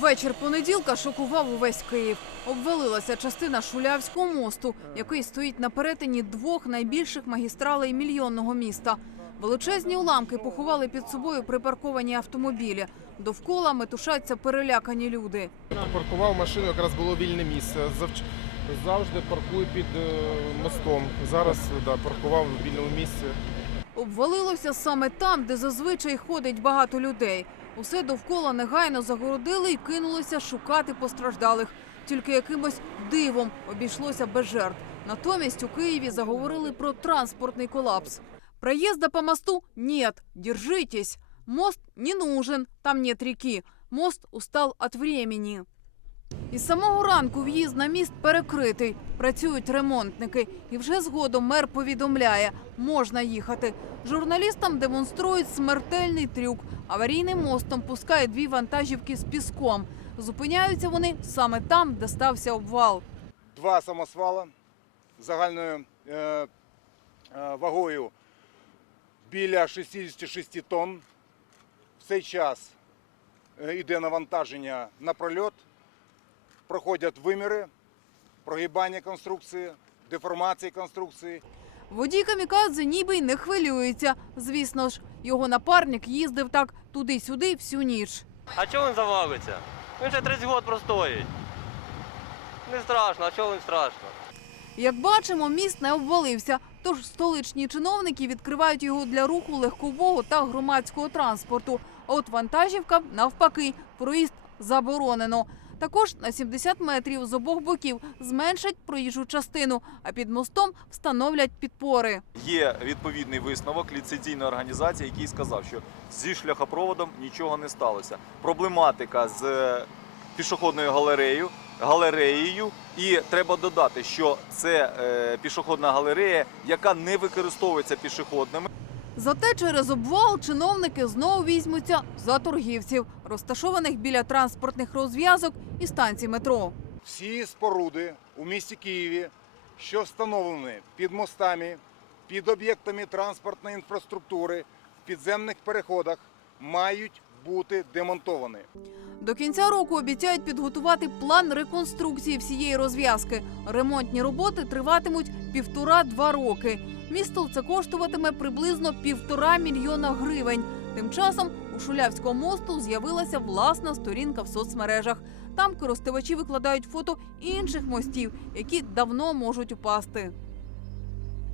Вечір понеділка шокував увесь Київ. Обвалилася частина Шулявського мосту, який стоїть на перетині двох найбільших магістралей мільйонного міста. Величезні уламки поховали під собою припарковані автомобілі. Довкола метушаться перелякані люди. Паркував машину, якраз було вільне місце. Завжди паркую під е, мостом. Зараз да, паркував в вільному місці. Обвалилося саме там, де зазвичай ходить багато людей. Усе довкола негайно загородили і кинулися шукати постраждалих. Тільки якимось дивом обійшлося без жертв. Натомість у Києві заговорили про транспортний колапс. Проезда по мосту нет, держитесь. Мост не нужен, там нет реки. Мост устал от времени. Із самого ранку в'їзд на міст перекритий. Працюють ремонтники. І вже згодом мер повідомляє, можна їхати. Журналістам демонструють смертельний трюк. Аварійним мостом пускають дві вантажівки з піском. Зупиняються вони саме там, де стався обвал. два самосвала загальною е, е, вагою біля 66 тонн. В цей час е, йде навантаження на прольот, проходять виміри, прогибання конструкції, деформації конструкції. Водій камікадзе ніби й не хвилюється. Звісно ж, його напарник їздив так туди-сюди всю ніч. А чого він завалиться? Він ще 30 років простоїть. Не страшно, а чого він страшно? Як бачимо, міст не обвалився, тож столичні чиновники відкривають його для руху легкового та громадського транспорту. А от вантажівкам навпаки, проїзд заборонено. Також на 70 метрів з обох боків зменшать проїжджу частину, а під мостом встановлять підпори. Є відповідний висновок ліцензійної організації, який сказав, що зі шляхопроводом нічого не сталося. Проблематика з е, пішохідною галереєю, галереєю, і треба додати, що це е, пішохідна галерея, яка не використовується пішохідними. Зате через обвал чиновники знову візьмуться за торгівців, розташованих біля транспортних розв'язок і станцій метро. Всі споруди у місті Києві, що встановлені під мостами, під об'єктами транспортної інфраструктури, в підземних переходах, мають бути демонтовані. До кінця року обіцяють підготувати план реконструкції всієї розв'язки. Ремонтні роботи триватимуть півтора-два роки. Місто це коштуватиме приблизно півтора мільйона гривень. Тим часом у Шулявського мосту з'явилася власна сторінка в соцмережах. Там користувачі викладають фото інших мостів, які давно можуть упасти.